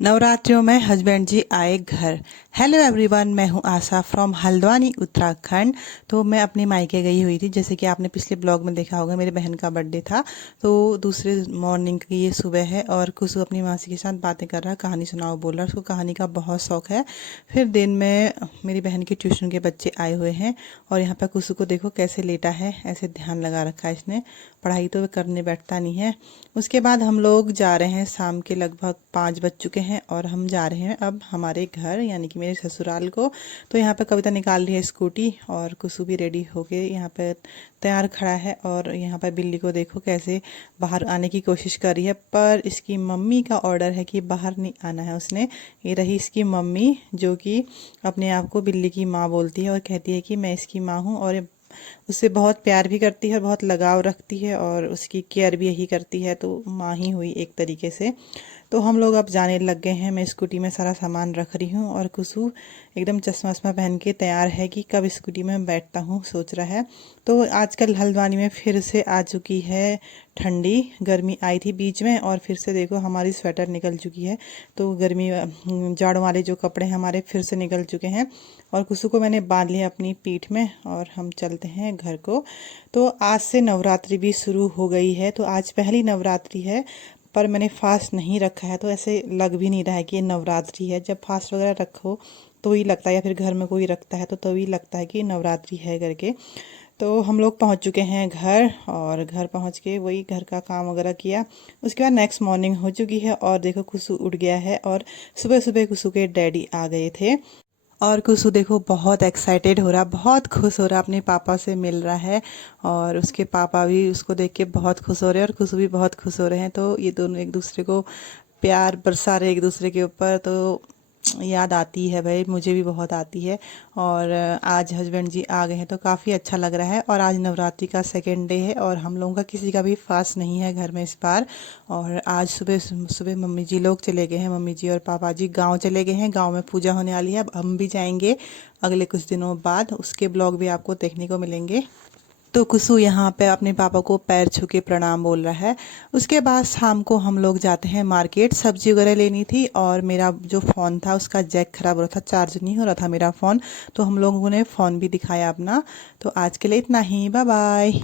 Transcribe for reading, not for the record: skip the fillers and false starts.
नवरात्रियों में हस्बैंड जी आए घर। हेलो एवरीवन, मैं हूं आशा फ्रॉम हल्द्वानी उत्तराखंड। तो मैं अपने मायके गई हुई थी। जैसे कि आपने पिछले ब्लॉग में देखा होगा, मेरी बहन का बर्थडे था। तो दूसरे मॉर्निंग की ये सुबह है और कुसु अपनी मासी के साथ बातें कर रहा है, कहानी सुनाओ बोल रहा है। उसको कहानी का बहुत शौक है। फिर दिन में मेरी बहन के ट्यूशन के बच्चे आए हुए हैं और यहाँ पर कुसु को देखो कैसे लेटा है, ऐसे ध्यान लगा रखा है इसने। पढ़ाई तो करने बैठता नहीं है। उसके बाद हम लोग जा रहे हैं, शाम के लगभग 5 बज चुके हैं और हम जा रहे हैं अब हमारे घर यानी कि मेरे ससुराल को। तो यहाँ पे कविता निकाल रही है स्कूटी और कुसु भी रेडी होके यहाँ पे तैयार खड़ा है। और यहाँ पर बिल्ली को देखो कैसे बाहर आने की कोशिश कर रही है, पर इसकी मम्मी का ऑर्डर है कि बाहर नहीं आना है उसने। ये रही इसकी मम्मी, जो कि अपने आप को बिल्ली की माँ बोलती है और कहती है कि मैं इसकी माँ हूँ। और उससे बहुत प्यार भी करती है और बहुत लगाव रखती है और उसकी केयर भी यही करती है। तो माँ ही हुई एक तरीके से। तो हम लोग अब जाने लग गए हैं। मैं स्कूटी में सारा सामान रख रही हूँ और कुसु एकदम चश्मा वश्मा पहन के तैयार है कि कब स्कूटी में बैठता हूँ, सोच रहा है। तो आजकल हल्द्वानी में फिर से आ चुकी है ठंडी। गर्मी आई थी बीच में और फिर से देखो हमारी स्वेटर निकल चुकी है। तो गर्मी जाड़ वाले जो कपड़े हमारे फिर से निकल चुके हैं। और कुसु को मैंने बांध लिया अपनी पीठ में और हम चलते हैं घर को। तो आज से नवरात्रि भी शुरू हो गई है। तो आज पहली नवरात्रि है, पर मैंने फास्ट नहीं रखा है तो ऐसे लग भी नहीं रहा है कि ये नवरात्रि है। जब फास्ट वगैरह रखो तो ही लगता है, या फिर घर में कोई रखता है तो तभी लगता है कि नवरात्रि है करके। तो हम लोग पहुंच चुके हैं घर और घर पहुंच के वही घर का काम वगैरह किया। उसके बाद नेक्स्ट मॉर्निंग हो चुकी है और देखो कुसु उठ गया है और सुबह सुबह कुसु के डैडी आ गए थे। और कुसु देखो बहुत एक्साइटेड हो रहा, बहुत खुश हो रहा, अपने पापा से मिल रहा है। और उसके पापा भी उसको देख के बहुत खुश हो रहे हैं और कुसु भी बहुत खुश हो रहे हैं। तो ये दोनों एक दूसरे को प्यार बरसा रहे एक दूसरे के ऊपर। तो याद आती है भाई, मुझे भी बहुत आती है। और आज हस्बैंड जी आ गए हैं तो काफ़ी अच्छा लग रहा है। और आज नवरात्रि का सेकेंड डे है और हम लोगों का किसी का भी फास्ट नहीं है घर में इस बार। और आज सुबह सुबह मम्मी जी लोग चले गए हैं, मम्मी जी और पापा जी गांव चले गए हैं। गांव में पूजा होने वाली है, अब हम भी जाएंगे अगले कुछ दिनों बाद। उसके ब्लॉग भी आपको देखने को मिलेंगे। तो कुसु यहाँ पे अपने पापा को पैर छू के प्रणाम बोल रहा है। उसके बाद शाम को हम लोग जाते हैं मार्केट, सब्जी वगैरह लेनी थी। और मेरा जो फ़ोन था उसका जैक खराब हो रहा था, चार्ज नहीं हो रहा था मेरा फ़ोन। तो हम लोगों ने फ़ोन भी दिखाया अपना। तो आज के लिए इतना ही, बाय बाय।